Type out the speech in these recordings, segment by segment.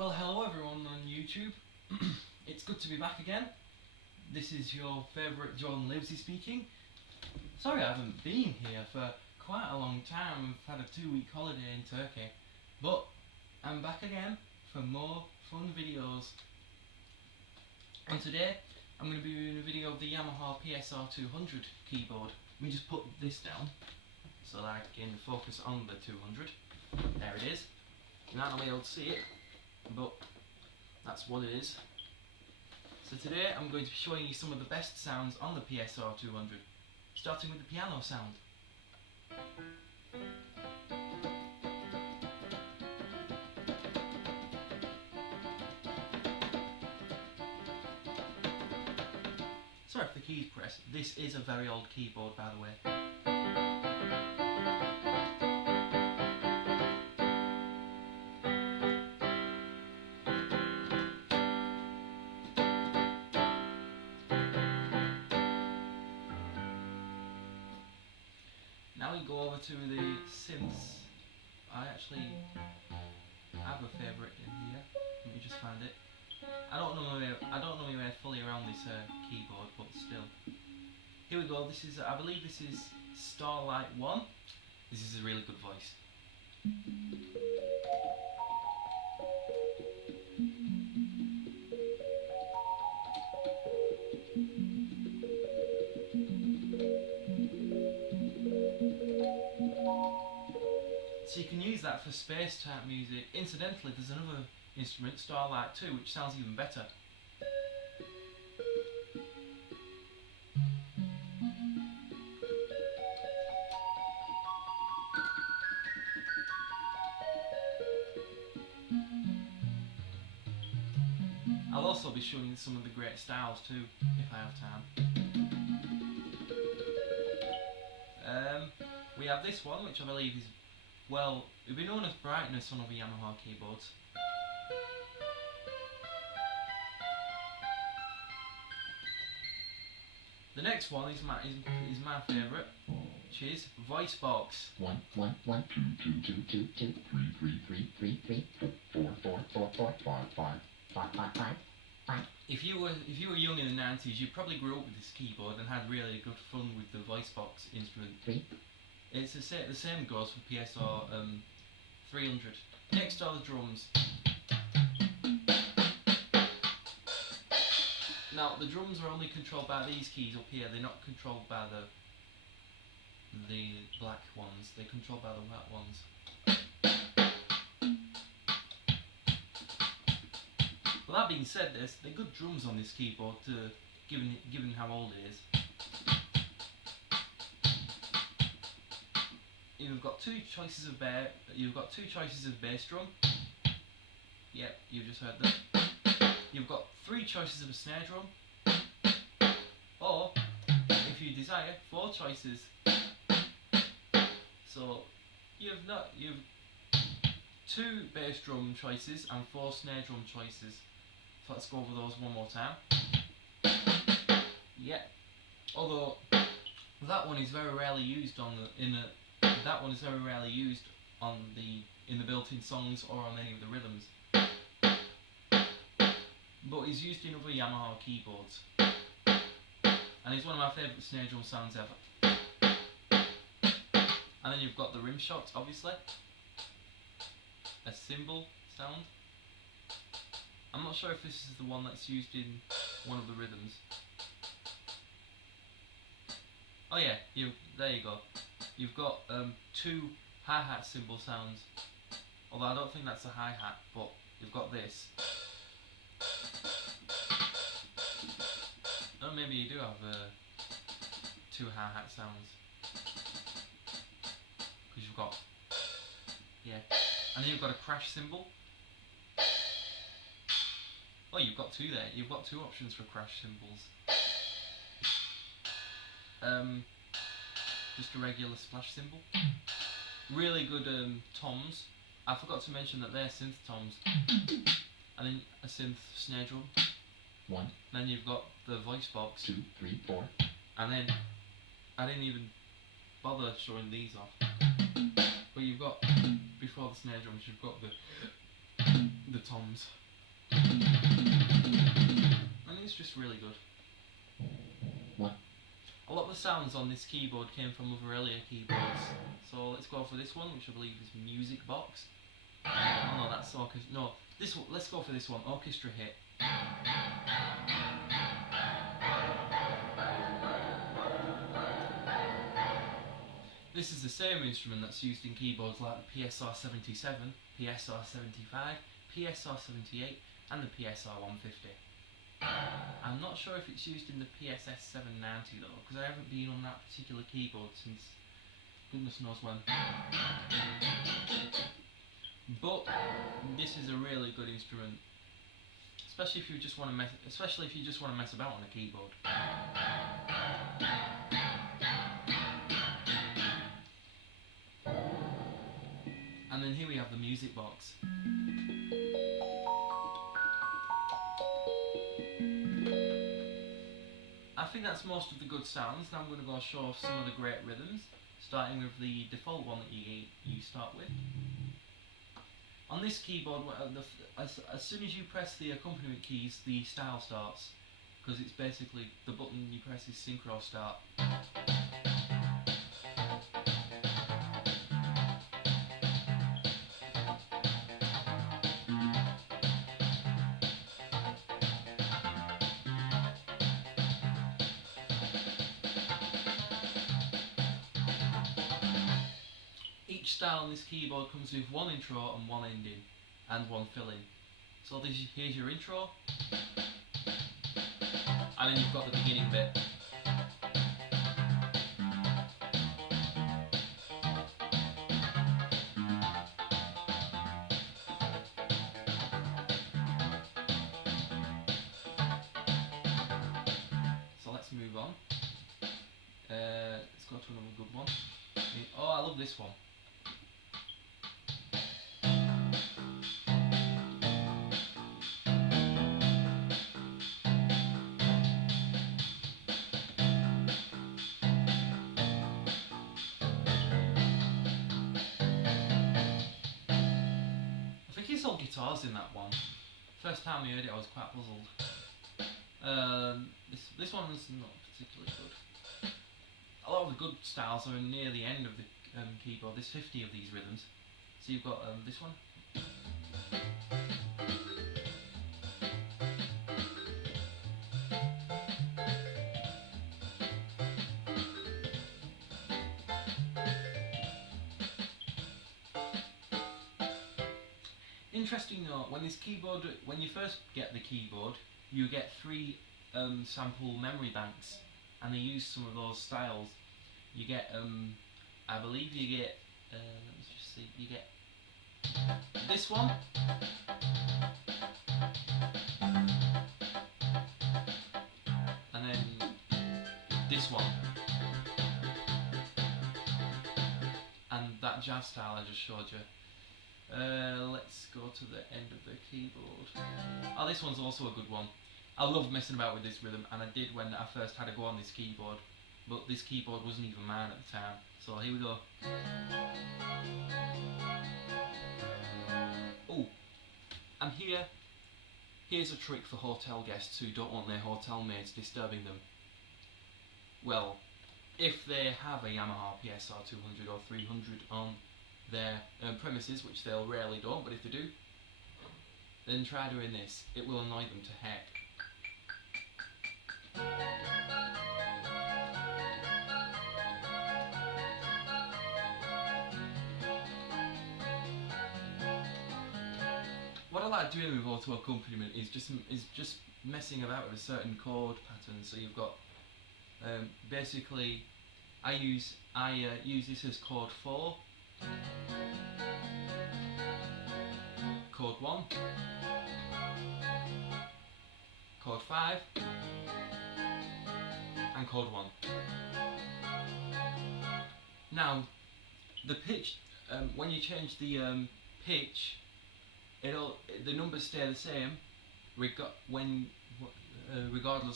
Well, hello everyone on YouTube. It's good to be back again. This is your favourite Jordan Livesey speaking. Sorry I haven't been here for quite a long time. I've had a 2-week holiday in Turkey. But I'm back again for more fun videos. And today I'm going to be doing a video of the Yamaha PSR 200 keyboard. Let me just put this down so that I can focus on the 200. There it is. You're not going to be able to see it, but that's what it is. So today I'm going to be showing you some of the best sounds on the PSR 200, starting with the piano sound. Sorry if the keys press. This is a very old keyboard, by the way. Now we go over to the synths. I actually have a favourite in here. Let me just find it. I don't know my way fully around this keyboard, but still. Here we go. This is, I believe this is Starlight 1. This is a really good voice. So you can use that for space type music. Incidentally, there's another instrument, Starlight 2, which sounds even better. I'll also be showing you some of the great styles too, if I have time. We have this one, which I believe is, well, it would be known as brightness on other Yamaha keyboards. The next one is my favourite, which is voice box. 1 1 1 2 2 2 2 2 3 3 3 3 3 4 4 4 4 5 5 5 5 5 5. If you were young in the 90s, you probably grew up with this keyboard and had really good fun with the voice box instrument. 3. It's the same goes for PSR 300. Next are the drums. Now the drums are only controlled by these keys up here. They're not controlled by the black ones. They're controlled by the white ones. Well, that being said, they're good drums on this keyboard, given how old it is. You've got two choices of bass drum. Yep, you just heard them. You've got 3 choices of a snare drum, or if you desire, 4 choices. So you've 2 bass drum choices and 4 snare drum choices. So let's go over those one more time. Yeah. Although that one is very rarely used in the built-in songs or on any of the rhythms. But it's used in other Yamaha keyboards. And it's one of my favourite snare drum sounds ever. And then you've got the rim shot, obviously. A cymbal sound. I'm not sure if this is the one that's used in one of the rhythms. Oh yeah, there you go. You've got 2 hi-hat cymbal sounds. Although I don't think that's a hi-hat, but you've got this. Oh, maybe you do have 2 hi-hat sounds. Because you've got, yeah. And then you've got a crash cymbal. Oh, you've got 2 there. You've got 2 options for crash cymbals. Just a regular splash cymbal. Really good toms. I forgot to mention that they're synth toms. And then a synth snare drum. 1. Then you've got the voice box. 2 3 4. And then I didn't even bother showing these off. But you've got, before the snare drums, you've got the toms. And it's just really good. What? A lot of the sounds on this keyboard came from other earlier keyboards. So let's go for this one, which I believe is Music Box. Oh no, that's orchestra. No, this one. Let's go for this one, Orchestra Hit. This is the same instrument that's used in keyboards like the PSR 77, PSR 75, PSR 78, and the PSR 150. I'm not sure if it's used in the PSS 790 though, because I haven't been on that particular keyboard since goodness knows when. But this is a really good instrument, especially if you just want to mess about on a keyboard. And then here we have the Music Box. I think that's most of the good sounds. Now I'm going to go show off some of the great rhythms, starting with the default one that you start with. On this keyboard, as soon as you press the accompaniment keys, the style starts, because it's basically the button you press is synchro start. Each style on this keyboard comes with one intro and one ending, and one fill-in. So here's your intro, and then you've got the beginning bit. So let's move on. Let's go to another good one. Oh, I love this one. It's all guitars in that one. First time I heard it I was quite puzzled. This one's not particularly good. A lot of the good styles are near the end of the keyboard. There's 50 of these rhythms. So you've got this one. Interesting note, when you first get the keyboard, you get 3 sample memory banks, and they use some of those styles. You get, I believe you get, let me just see, you get this one, and then this one, and that jazz style I just showed you. Let's go to the end of the keyboard. Oh, this one's also a good one. I love messing about with this rhythm, and I did when I first had to go on this keyboard, but this keyboard wasn't even mine at the time. So here we go. Oh, and here's a trick for hotel guests who don't want their hotel mates disturbing them. Well, if they have a Yamaha PSR 200 or 300 on their premises, which they'll rarely don't, but if they do, then try doing this. It will annoy them to heck. What I like doing with auto accompaniment is just messing about with a certain chord pattern. So you've got basically I use this as chord 4, chord 1, chord 5, and chord 1. Now, the pitch, when you change the pitch, the numbers stay the same, regardless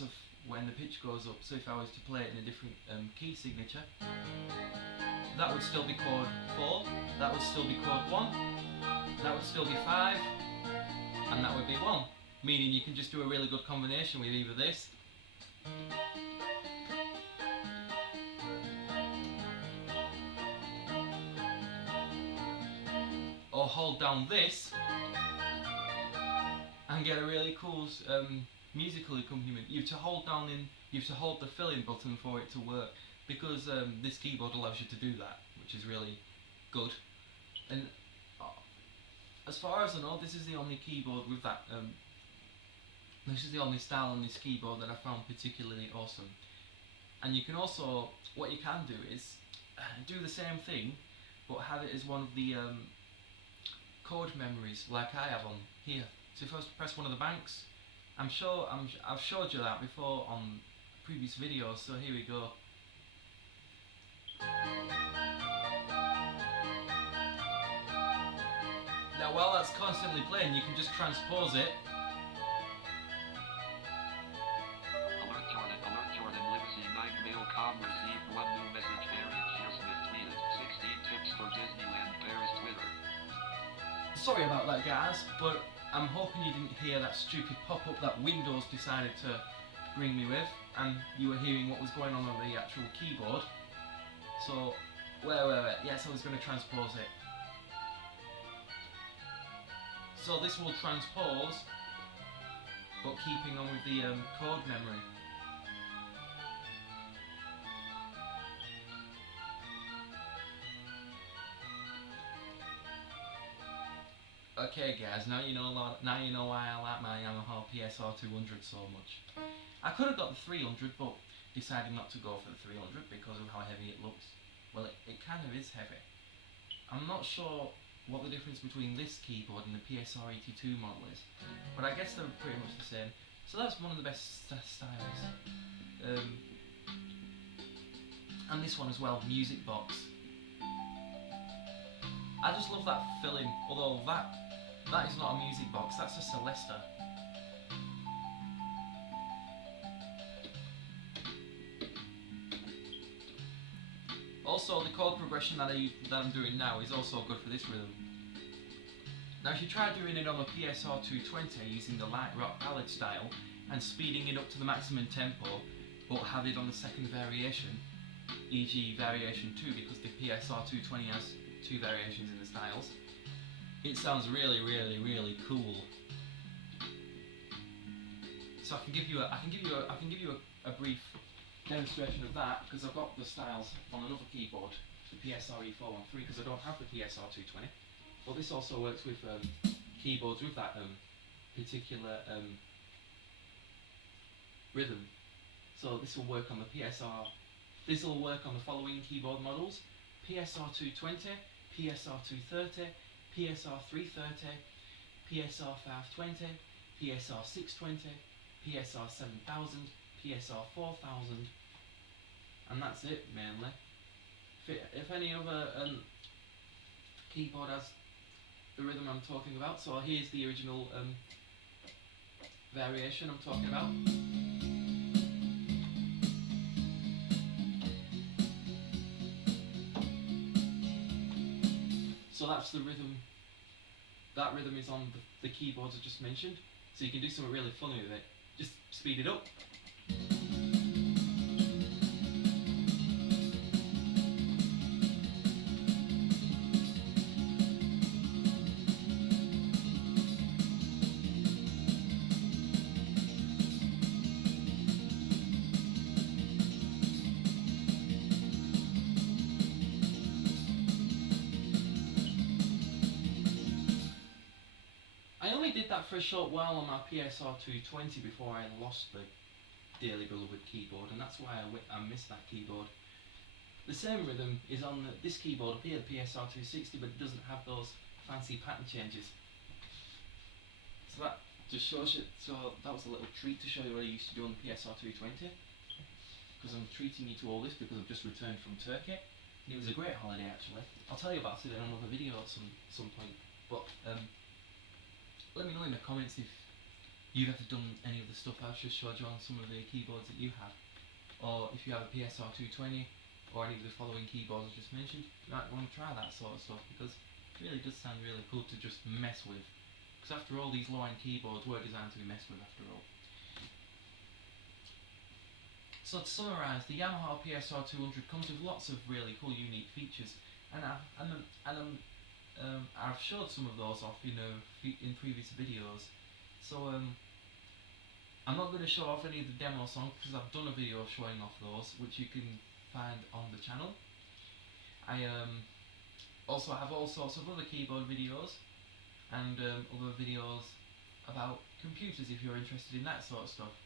of when the pitch goes up. So if I was to play it in a different key signature, that would still be chord 4, that would still be chord 1, that would still be 5, and that would be 1. Meaning you can just do a really good combination with either this or hold down this and get a really cool musical accompaniment. You have to hold the fill-in button for it to work, because this keyboard allows you to do that, which is really good. And as far as I know, this is the only keyboard with that. This is the only style on this keyboard that I found particularly awesome. And you can also, what you can do is do the same thing, but have it as one of the chord memories, like I have on here. So if I was to press one of the banks, I've showed you that before on previous videos. So here we go. Now while that's constantly playing, you can just transpose it. Alert Jordan, Livesey, 9 mail com, received 1 new message, Harriet Shearsmith tweeted, 16 tips for Disneyland Paris Twitter. Sorry about that, guys, but I'm hoping you didn't hear that stupid pop-up that Windows decided to bring me with, and you were hearing what was going on the actual keyboard. So, wait, yes, I was going to transpose it. So this will transpose, but keeping on with the chord memory. Okay guys, now you know why I like my Yamaha PSR 200 so much. I could have got the 300, but decided not to go for the 300 because of how heavy it looks. Well, it kind of is heavy. I'm not sure what the difference between this keyboard and the PSR 82 model is, but I guess they're pretty much the same. So that's one of the best styles. And this one as well, Music Box. I just love that fill-in, although that is not a music box, that's a Celesta. Also, the chord progression that I'm doing now is also good for this rhythm. Now if you try doing it on a PSR 220 using the light rock ballad style and speeding it up to the maximum tempo, but have it on the second variation, e.g. variation 2, because the PSR 220 has 2 variations in the styles, it sounds really, really, really cool. So I can give you a brief demonstration of that, because I've got the styles on another keyboard, the PSR E413, because I don't have the PSR 220. But this also works with keyboards with that particular rhythm. So this will work on the PSR. This will work on the following keyboard models: PSR 220, PSR 230, PSR 330, PSR 520, PSR 620, PSR 7000, PSR 4000, and that's it mainly. If any other keyboard has the rhythm I'm talking about, so here's the original variation I'm talking about. So that's the rhythm. That rhythm is on the keyboards I just mentioned. So you can do something really funny with it. Just speed it up. I only did that for a short while on my PSR 220 before I lost the dearly beloved keyboard, and that's why I missed that keyboard. The same rhythm is on this keyboard up here, the PSR 260, but it doesn't have those fancy pattern changes. So that just shows you, so that was a little treat to show you what I used to do on the PSR 220, because I'm treating you to all this because I've just returned from Turkey, and it was a great holiday actually. I'll tell you about it in another video at some point, but let me know in the comments if you've ever done any of the stuff I've just showed you on some of the keyboards that you have, or if you have a PSR 220 or any of the following keyboards I just mentioned. You might want to try that sort of stuff, because it really does sound really cool to just mess with, because after all, these low-end keyboards were designed to be messed with after all. So to summarise, the Yamaha PSR 200 comes with lots of really cool, unique features, and I've showed some of those off in previous videos. So I'm not going to show off any of the demo songs because I've done a video showing off those, which you can find on the channel. I also have all sorts of other keyboard videos and other videos about computers if you're interested in that sort of stuff.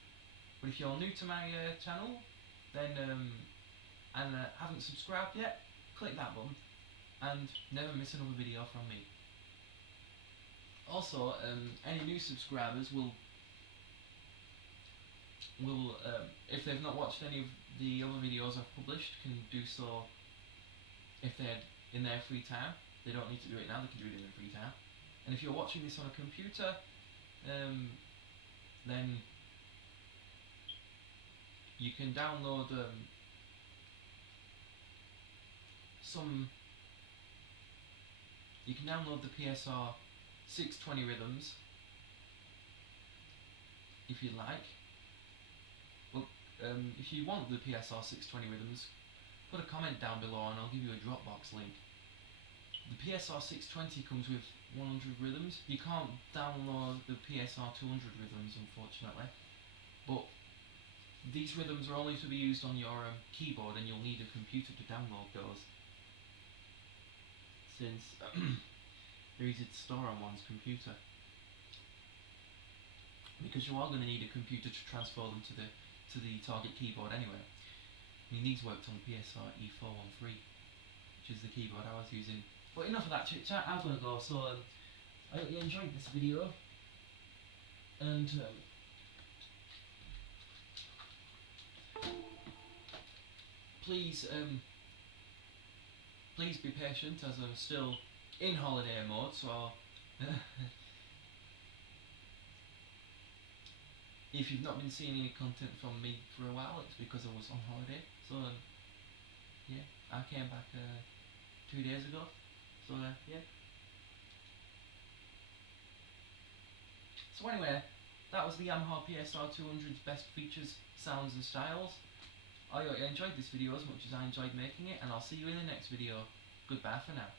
But if you're new to my channel, then and haven't subscribed yet, click that button and never miss another video from me. Also, any new subscribers will if they've not watched any of the other videos I've published, can do so if they're in their free time. They don't need to do it now, they can do it in their free time. And if you're watching this on a computer, then you can download the PSR 620 rhythms if you like. Well, if you want the PSR 620 rhythms, put a comment down below and I'll give you a Dropbox link. The PSR 620 comes with 100 rhythms. You can't download the PSR 200 rhythms, unfortunately, but these rhythms are only to be used on your keyboard, and you'll need a computer to download those, since they're easy to store on one's computer. Because you are going to need a computer to transfer them to the target keyboard anyway. I mean, these worked on the PSR E413, which is the keyboard I was using. But enough of that chit chat, I'm going to go. So I hope you enjoyed this video, and please be patient, as I'm still in holiday mode. So if you've not been seeing any content from me for a while, it's because I was on holiday. So yeah, I came back 2 days ago. So yeah. So anyway, that was the Yamaha PSR 200's best features, sounds and styles. I hope you enjoyed this video as much as I enjoyed making it, and I'll see you in the next video. Goodbye for now.